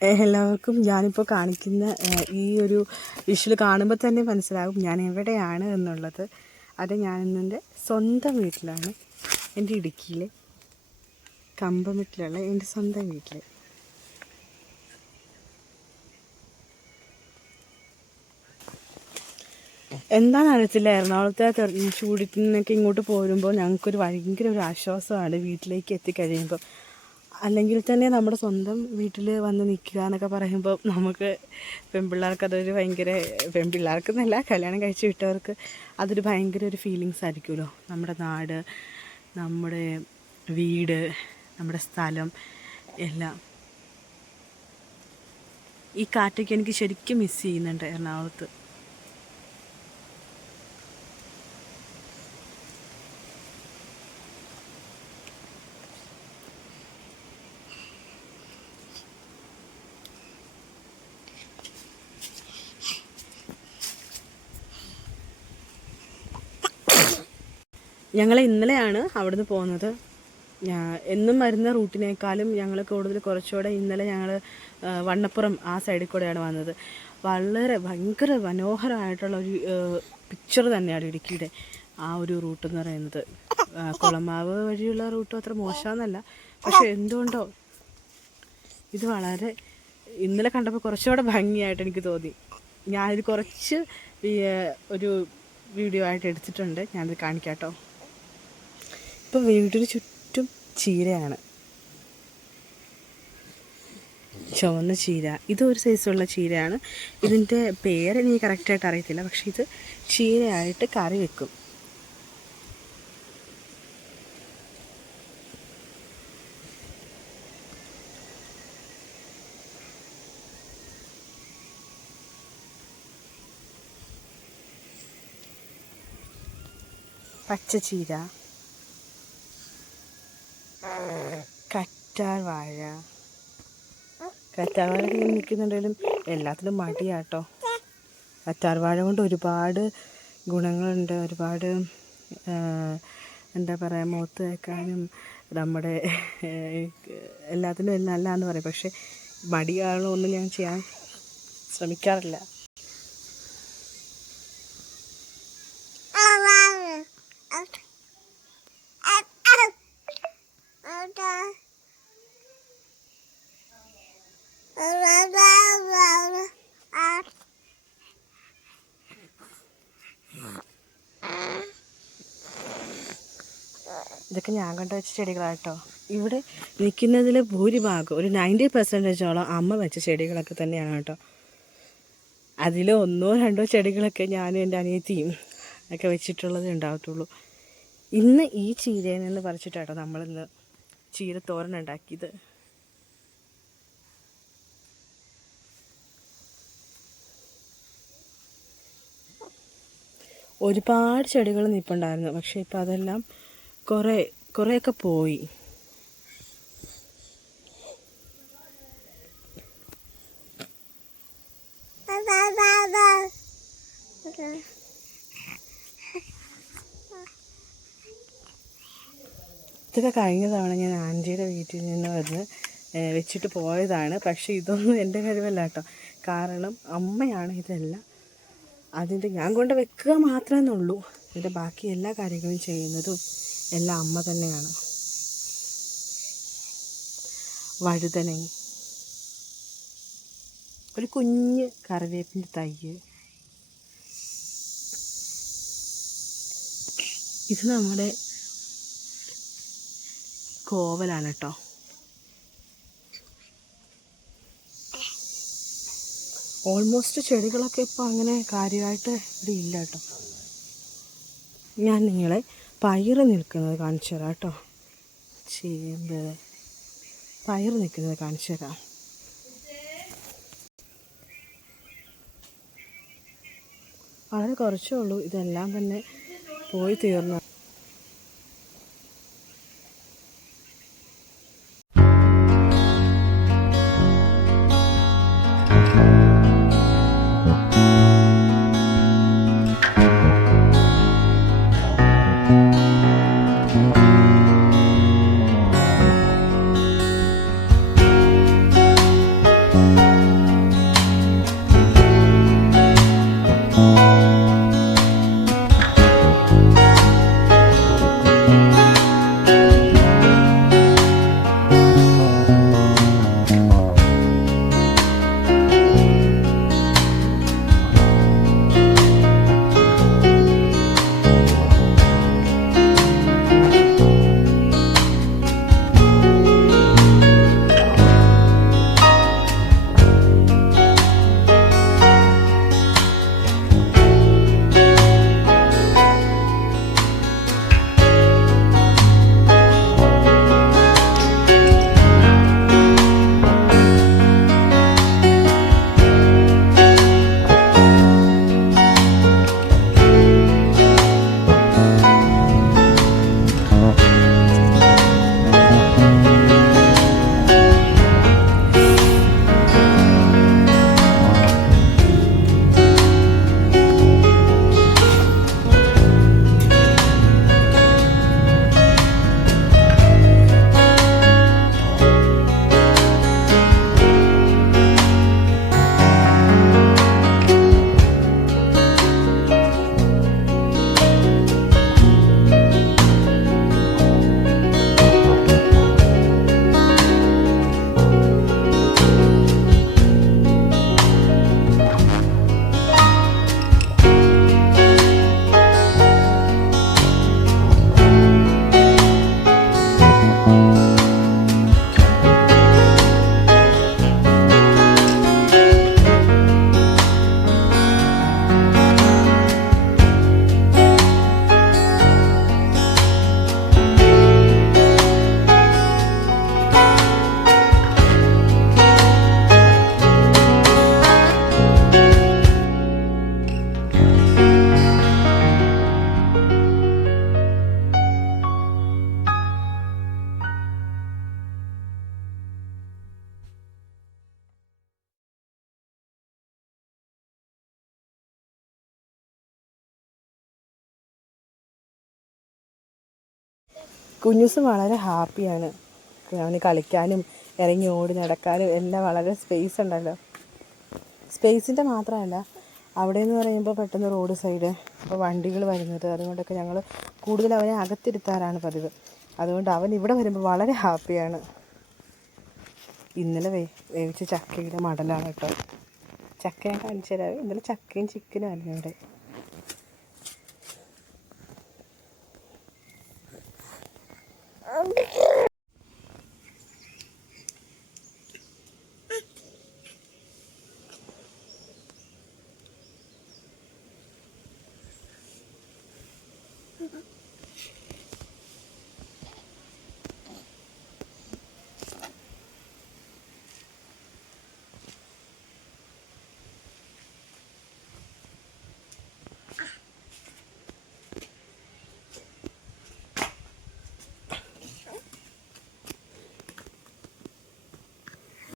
എല്ലാവർക്കും ഞാനിപ്പോൾ കാണിക്കുന്ന ഈ ഒരു വിഷ്വൽ കാണുമ്പോൾ തന്നെ മനസ്സിലാകും ഞാൻ എവിടെയാണ് എന്നുള്ളത്. അത് ഞാനിന്നെൻ്റെ സ്വന്തം വീട്ടിലാണ്, എൻ്റെ ഇടുക്കിയിലെ കമ്പമെട്ടിലുള്ള എൻ്റെ സ്വന്തം വീട്ടിൽ. എന്താണെന്ന് അറിയത്തില്ല, എറണാകുളത്തെ ചൂടിൽ നിന്നൊക്കെ ഇങ്ങോട്ട് പോരുമ്പോൾ ഞങ്ങൾക്കൊരു ഭയങ്കര ഒരു ആശ്വാസമാണ് വീട്ടിലേക്ക് എത്തിക്കഴിയുമ്പോൾ. അല്ലെങ്കിൽ തന്നെ നമ്മുടെ സ്വന്തം വീട്ടിൽ വന്ന് നിൽക്കുക എന്നൊക്കെ പറയുമ്പോൾ നമുക്ക് പെൺപിള്ളേർക്ക് അതൊരു ഭയങ്കര, പെൺപിള്ളേർക്കെന്നല്ല കല്യാണം കഴിച്ച് വിട്ടവർക്ക് അതൊരു ഭയങ്കര ഒരു ഫീലിങ്സ് ആയിരിക്കുമല്ലോ. നമ്മുടെ നാട്, നമ്മുടെ വീട്, നമ്മുടെ സ്ഥലം എല്ലാം. ഈ കാറ്റൊക്കെ എനിക്ക് ശരിക്കും മിസ് ചെയ്യുന്നുണ്ട് എറണാകുളത്ത്. ഞങ്ങൾ ഇന്നലെയാണ് അവിടുന്ന് പോകുന്നത്. എന്നും വരുന്ന റൂട്ടിനേക്കാളും ഞങ്ങൾ കുറച്ചുകൂടെ ഇന്നലെ ഞങ്ങൾ വണ്ണപ്പുറം ആ സൈഡിൽ കൂടെയാണ് വന്നത്. വളരെ ഭയങ്കര മനോഹരമായിട്ടുള്ള ഒരു പിക്ചർ തന്നെയാണ് ഇടുക്കിയുടെ ആ ഒരു റൂട്ടെന്ന് പറയുന്നത്. കുളമാവ് വഴിയുള്ള റൂട്ടും അത്ര മോശമെന്നല്ല, പക്ഷെ എന്തുകൊണ്ടോ ഇത് വളരെ ഇന്നലെ കണ്ടപ്പോൾ കുറച്ചുകൂടെ ഭംഗിയായിട്ട് എനിക്ക് തോന്നി. ഞാനിത് കുറച്ച് ഒരു വീഡിയോ ആയിട്ട് എടുത്തിട്ടുണ്ട്, ഞാനിത് കാണിക്കാം കേട്ടോ. ഇപ്പോൾ വീടിന് ചുറ്റും ചീരയാണ്, ചുവന്ന ചീര. ഇതൊരു സൈസുള്ള ചീരയാണ്. ഇതിൻ്റെ പേര് എനിക്ക് കറക്റ്റായിട്ട് അറിയത്തില്ല, പക്ഷേ ഇത് ചീരയായിട്ട് കറി വെക്കും. പച്ചച്ചീര, കറ്റാർ വാഴ ഇങ്ങനെ നിൽക്കുന്നുണ്ടെങ്കിലും എല്ലാത്തിലും മടിയാട്ടോ. കറ്റാർ വാഴ കൊണ്ട് ഒരുപാട് ഗുണങ്ങളുണ്ട്. ഒരുപാട് എന്താ പറയുക, മുഖത്ത് വയ്ക്കാനും നമ്മുടെ എല്ലാത്തിനും നല്ലതാണെന്ന് പറയും. പക്ഷേ മടിയാളൊന്നും ഞാൻ ചെയ്യാൻ ശ്രമിക്കാറില്ല. ഇതൊക്കെ ഞാൻ കണ്ടു വെച്ച ചെടികളാട്ടോ. ഇവിടെ നിൽക്കുന്നതിൽ ഭൂരിഭാഗം ഒരു 90% അമ്മ വെച്ച ചെടികളൊക്കെ തന്നെയാണ് കേട്ടോ. അതിൽ 1-2 ചെടികളൊക്കെ ഞാനും എൻ്റെ അനിയത്തിയും ഒക്കെ വെച്ചിട്ടുള്ളതേ ഉണ്ടാകത്തുള്ളൂ. ഇന്ന് ഈ ചീരയിൽ നിന്ന് പറിച്ചിട്ടാട്ടോ നമ്മളിന്ന് ചീര തോരൻ ഉണ്ടാക്കിയത്. ഒരുപാട് ചെടികൾ നിൽപ്പുണ്ടായിരുന്നു, പക്ഷേ ഇപ്പോൾ അതെല്ലാം കുറേയൊക്കെ പോയി. ഇതൊക്കെ കഴിഞ്ഞ തവണ ഞാൻ ആൻറ്റിയുടെ വീട്ടിൽ നിന്ന് വന്ന് വെച്ചിട്ട് പോയതാണ്. പക്ഷേ ഇതൊന്നും എൻ്റെ കഴിവല്ല കേട്ടോ. കാരണം അമ്മയാണ് ഇതെല്ലാം ഞാൻ കൊണ്ട് വെക്കുക മാത്രമേ ഉള്ളൂ. ഇതിൻ്റെ ബാക്കി എല്ലാ കാര്യങ്ങളും ചെയ്യുന്നതും എല്ലാം അമ്മ തന്നെയാണ്. വഴുതന, ഒരു കുഞ്ഞ് കറിവേപ്പിൻ്റെ തൈ. ഇത് നമ്മുടെ കോവലാണ് കേട്ടോ. ഓൾമോസ്റ്റ് ചെടികളൊക്കെ ഇപ്പോൾ അങ്ങനെ കാര്യമായിട്ട് ഇവിടെ ഇല്ല കേട്ടോ. ഞാൻ നിങ്ങളെ പയറ് നിൽക്കുന്നത് കാണിച്ചു തരാം കേട്ടോ. ചേമ്പ്, പയറ് നിൽക്കുന്നത് കാണിച്ചു തരാം. വളരെ കുറച്ചേ ഉള്ളൂ, ഇതെല്ലാം തന്നെ പോയി തീർന്നു. കുഞ്ഞൂസ് വളരെ ഹാപ്പിയാണ്. അവന് കളിക്കാനും ഇറങ്ങി ഓടി നടക്കാനും എല്ലാം വളരെ സ്പേസ് ഉണ്ടല്ലോ. സ്പേസിൻ്റെ മാത്രമല്ല, അവിടെ എന്ന് പറയുമ്പോൾ പെട്ടെന്ന് റോഡ് സൈഡ് അപ്പോൾ വണ്ടികൾ വരുന്നത്, അതുകൊണ്ടൊക്കെ ഞങ്ങൾ കൂടുതൽ അവനെ അകത്തിരുത്താറാണ് പതിവ്. അതുകൊണ്ട് അവൻ ഇവിടെ വരുമ്പോൾ വളരെ ഹാപ്പിയാണ്. ഇന്നലെ വേവിച്ച ചക്കയുടെ മടലാണ് കേട്ടോ. ചക്ക ഞാൻ കാണിച്ചു തരാം. ഇന്നലെ ചക്കയും ചിക്കനും ആയിരുന്നു ഇവിടെ.